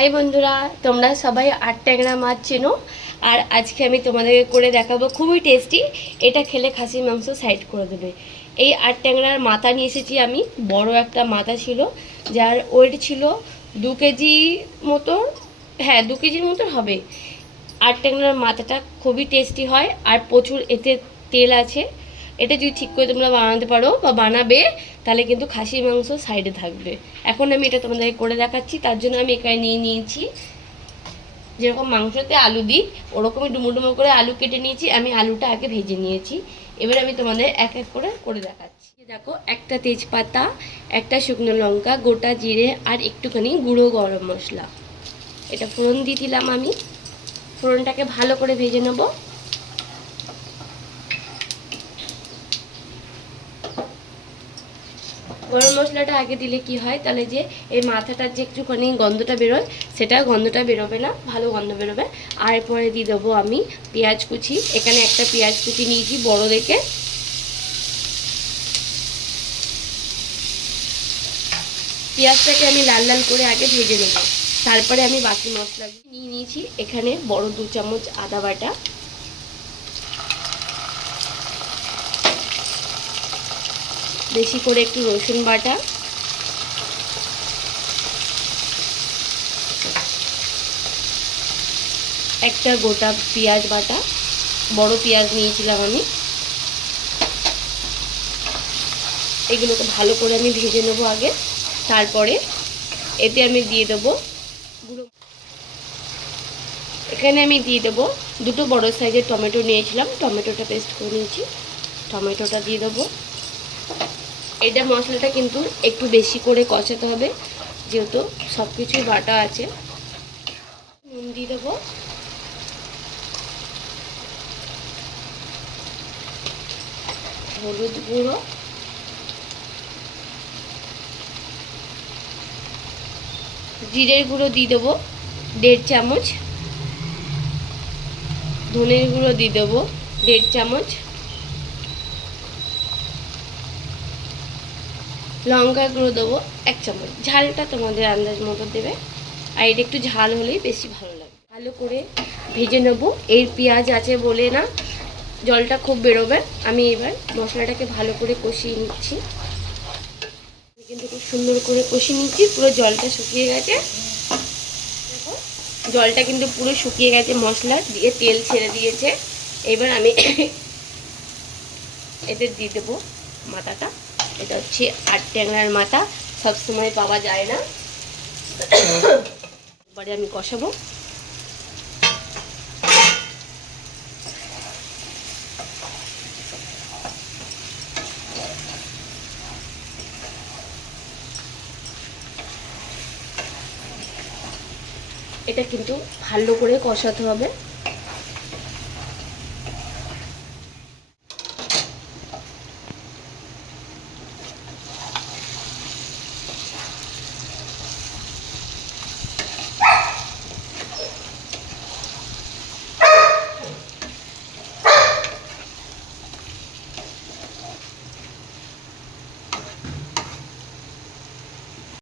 High বন্ধুরা, তোমরা সবাই আট ট্যাংরা মাছ চেনো। আর আজকে আমি তোমাদেরকে করে দেখাবো, খুবই টেস্টি। এটা খেলে খাসির মাংস সাইড করে দেবে। এই আট ট্যাংরার মাথা নিয়ে এসেছি আমি। বড় একটা মাথা ছিল, যার ওয়েট ছিল 2 কেজি মতো। হ্যাঁ, 2 কেজির মতো হবে। আট ট্যাংরার মাথাটা খুবই টেস্টি হয় আর প্রচুর এতে তেল আছে। এটা যদি ঠিক করে তোমরা বানাতে পারো বা বানাবে, তাহলে কিন্তু খাসির মাংস সাইডে থাকবে। এখন আমি এটা তোমাদেরকে করে দেখাচ্ছি। তার জন্য আমি এখানে নিয়ে নিয়েছি, যেরকম মাংসতে আলু দিই ওরকমই ডুমো ডুমো করে আলু কেটে নিয়েছি। আমি আলুটা আগে ভেজে নিয়েছি। এবার আমি তোমাদের এক এক করে করে দেখাচ্ছি। দেখো, একটা তেজপাতা, একটা শুকনো লঙ্কা, গোটা জিরে আর একটুখানি গুঁড়ো গরম মশলা, এটা ফোড়ন দিয়ে দিলাম আমি। ফোড়নটাকে ভালো করে ভেজে নেব। গরম মশলাটা আগে দিলে কি হয়, তাহলে যে এই মাথাটার যে একটুখানি গন্ধটা বেরোয়, সেটা গন্ধটা বেরোবে না, ভালো গন্ধ বেরোবে। আর এরপরে দিয়ে দেবো আমি পেঁয়াজ কুচি। এখানে একটা পেঁয়াজ কুচি নিয়েছি বড় দেখে। পেঁয়াজটাকে আমি লাল লাল করে আগে ভেজে নেব, তারপরে আমি বাকি মশলা নিয়ে নিয়েছি। এখানে বড় 2 চামচ আদা বাটা, বেশি করে একটু রসুন বাটা, একটা গোটা পেঁয়াজ বাটা, বড় পেঁয়াজ নিয়েছিলাম আমি। এগুলোকে ভালো করে আমি ভেজে নেবো আগে। তারপরে এতে আমি দিয়ে দেবো গুঁড়ো। এখানে আমি দিয়ে দেবো 2 বড় সাইজের টমেটো নিয়েছিলাম, টমেটোটা পেস্ট করে নিয়েছি, টমেটোটা দিয়ে দেবো। এটা মশলাটা কিন্তু একটু বেশি করে কষাতে হবে, যেহেতু সব কিছুই বাটা আছে। নুন দিয়ে দেবো, হলুদ গুঁড়ো, জিরের গুঁড়ো দিয়ে দেবো 1.5 চামচ, ধনের গুঁড়ো দিয়ে দেবো 1.5 চামচ, লঙ্কা গুঁড়ো দেবো 1 চামচ। ঝালটা তোমাদের আন্দাজ মতো দেবে, আর এটা একটু ঝাল হলেই বেশি ভালো লাগে। ভালো করে ভেজে নেবো। এর পেঁয়াজ আছে বলে না, জলটা খুব বেরোবে। আমি এবার মশলাটাকে ভালো করে কষিয়ে নিচ্ছি। কিন্তু খুব সুন্দর করে কষিয়ে নিচ্ছি, পুরো জলটা শুকিয়ে গেছে। দেখো, জলটা কিন্তু পুরো শুকিয়ে গেছে, মশলা দিয়ে তেল ছেড়ে দিয়েছে। এবার আমি এতে দিয়ে দেবো মাথাটা। এটা হচ্ছে আট ট্যাংরার মাথা, সবসময় পাওয়া যায় না। এবারে আমি কষাবো। এটা কিন্তু ভালো করে কষাতে হবে।